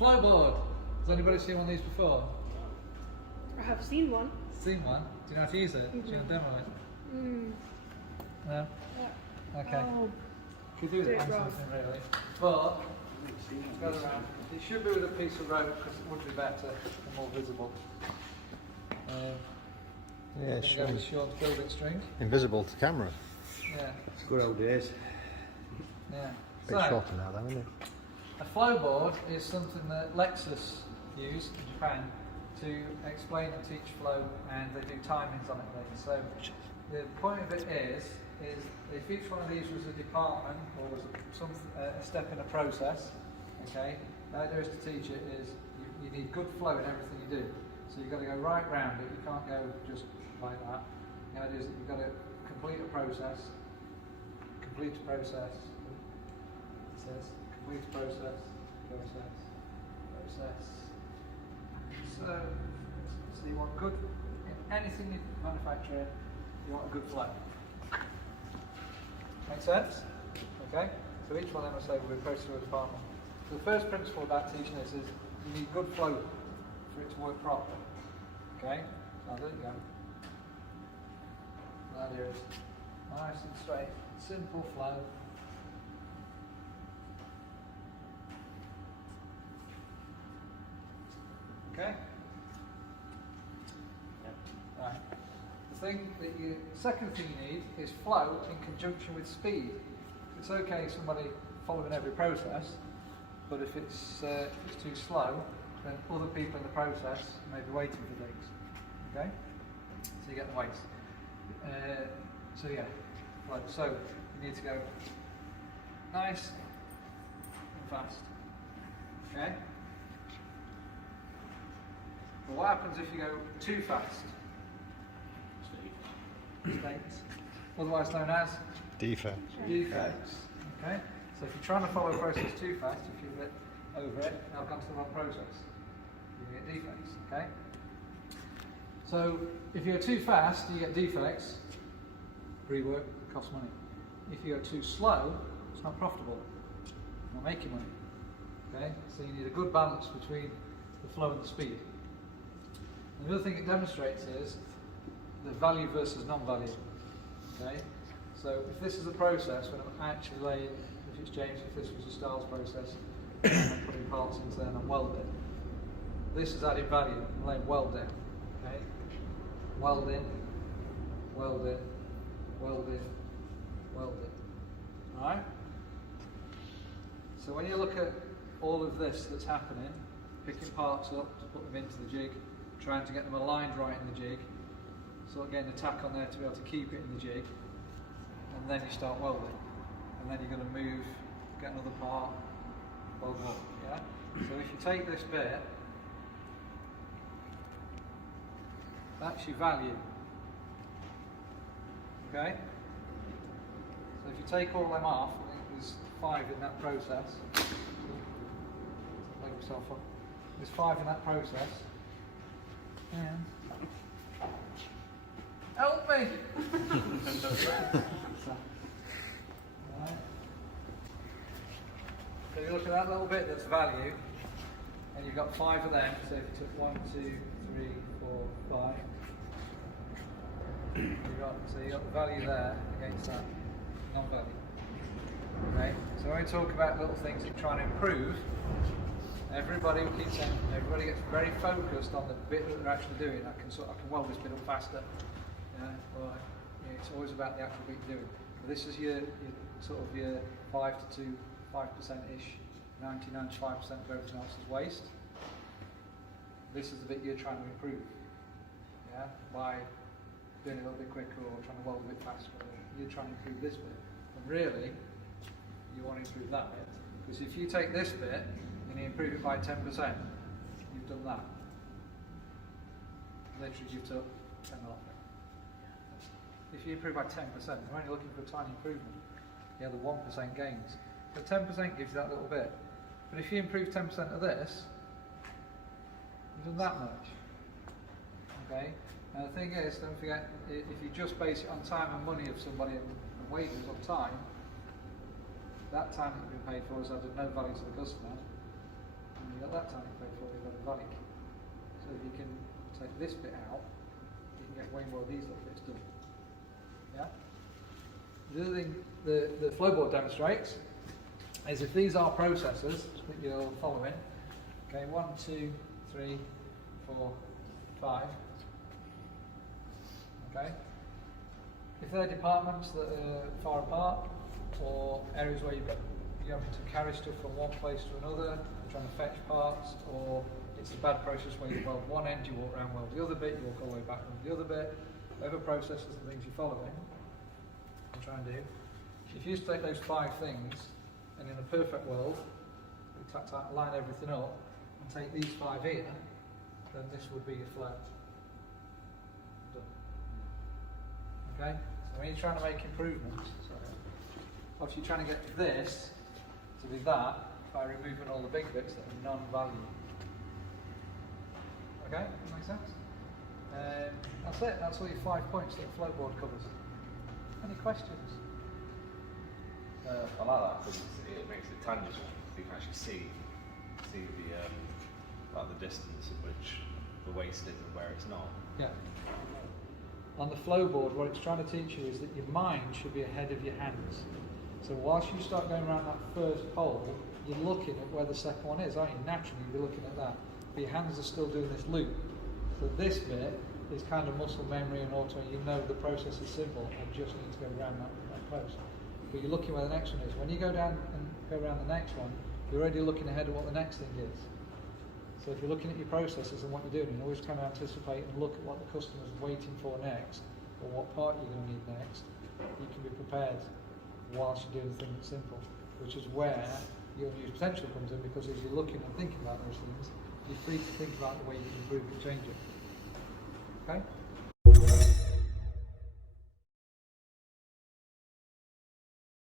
Flow board. Has anybody seen one of these before? I have seen one. Seen one? Do you know how to use it? Do you know demo it? No? Yeah. Okay. Oh. Could do it on wrong. something really. But, go around. It should be with a piece of rope because it would be better and more visible. Yeah, sure. Go with short building string. Invisible to camera. Yeah. Good old days. Yeah. Bit shorter now though, isn't it? A flow board is something that Lexus use in Japan to explain and teach flow, and they do timings on it later. So the point of it is if each one of these was a department or was a step in a process, okay, the idea is to teach it is you need good flow in everything you do. So you've got to go right round it, you can't go just like that. The idea is that you've got to complete a process, it says, complete a process. So you want good, in anything you manufacture, you want a good flow. Make sense? Okay? So each one of them I say will be approached to a department. So the first principle about teaching this is you need good flow for it to work properly. Okay? So there you go. The idea is nice and straight, simple flow. Okay? Right. Second thing you need is flow in conjunction with speed. It's okay somebody following every process, but if it's too slow, then other people in the process may be waiting for things. Okay? So you get the waste. So yeah, flow. So you need to go nice and fast. Okay? But what happens if you go too fast? Mistakes, otherwise known as Defects. defects. Okay, so if you're trying to follow a process too fast, if you're a bit over it, now I've gone to the wrong process, you get defects. Okay, so if you go too fast, you get defects. Rework costs money. If you go too slow, it's not profitable. It's not making money. Okay, so you need a good balance between the flow and the speed. And the other thing it demonstrates is the value versus non-value. Okay, so if this is a process when I'm actually laying, if it's James, if this was a Styles process, I'm putting parts into there and I'm welding. This is added value. I'm laying welding. Okay, welding, welding, welding, welding. All right. So when you look at all of this that's happening, picking parts up to put them into the jig, trying to get them aligned right in the jig. So getting the tack on there to be able to keep it in the jig, and then you start welding, and then you're going to move, get another part, weld up. Yeah. So if you take this bit, that's your value. Okay. So if you take all them off, I think there's 5 in that process. Wake yourself up. There's 5 in that process. And help me! Right. So you look at that little bit that's value, and you've got 5 of them. So if you took 1, 2, 3, 4, 5, you got the value there against that non-value. Okay. So when we talk about little things that try to improve, everybody will keep saying, everybody gets very focused on the bit that they're actually doing. I can weld this bit up faster. Or, it's always about the actual bit you're doing. But this is your 5 to 5%-ish, 90-95% of everything else is waste. This is the bit you're trying to improve. Yeah, by doing it a little bit quicker or trying to weld a bit faster. You're trying to improve this bit. And really, you want to improve that bit. Because if you take this bit and you improve it by 10%, you've done that. Literally, you've took 10 off it. If you improve by 10%, you're only looking for a tiny improvement. You have the 1% gains. So 10% gives you that little bit. But if you improve 10% of this, you've done that much. Okay? And the thing is, don't forget, if you just base it on time and money of somebody and wages on time, that time that you've been paid for has added no value to the customer. And you've got that tiny plate for, you've got a vanic. So if you can take this bit out, you can get way more of these little bits done. Yeah? The other thing the flowboard demonstrates is if these are processors that you're following, okay, 1, 2, 3, 4, 5, okay, if they're departments that are far apart or areas where you're having to carry stuff from one place to another, trying to fetch parts, or it's a bad process where you weld one end, you walk around weld the other bit, you walk all the way back from the other bit, whatever processes and things you're following, I'll try and do. If you take those 5 things and in a perfect world, we line everything up and take these 5 here, then this would be your float. Done. Okay? So when you're trying to make improvements, obviously you're trying to get this to be that by removing all the big bits that are non-value. Okay? That makes sense? That's it. That's all your 5 points that the flowboard covers. Any questions? I like that because it makes it tangible. You can actually see the like the distance at which the waste is and where it's not. Yeah. On the flowboard, what it's trying to teach you is that your mind should be ahead of your hands. So whilst you start going around that first pole, you're looking at where the second one is, aren't you? Naturally, you'll be looking at that. But your hands are still doing this loop. So this bit is kind of muscle memory and auto. You know the process is simple. I just need to go around that close. But you're looking where the next one is. When you go down and go around the next one, you're already looking ahead at what the next thing is. So if you're looking at your processes and what you're doing, you're always trying to anticipate and look at what the customer's waiting for next, or what part you're going to need next. You can be prepared whilst you're doing the thing that's simple, which is where your use potential comes in, because as you're looking and thinking about those things, you're free to think about the way you can improve and change it. Okay?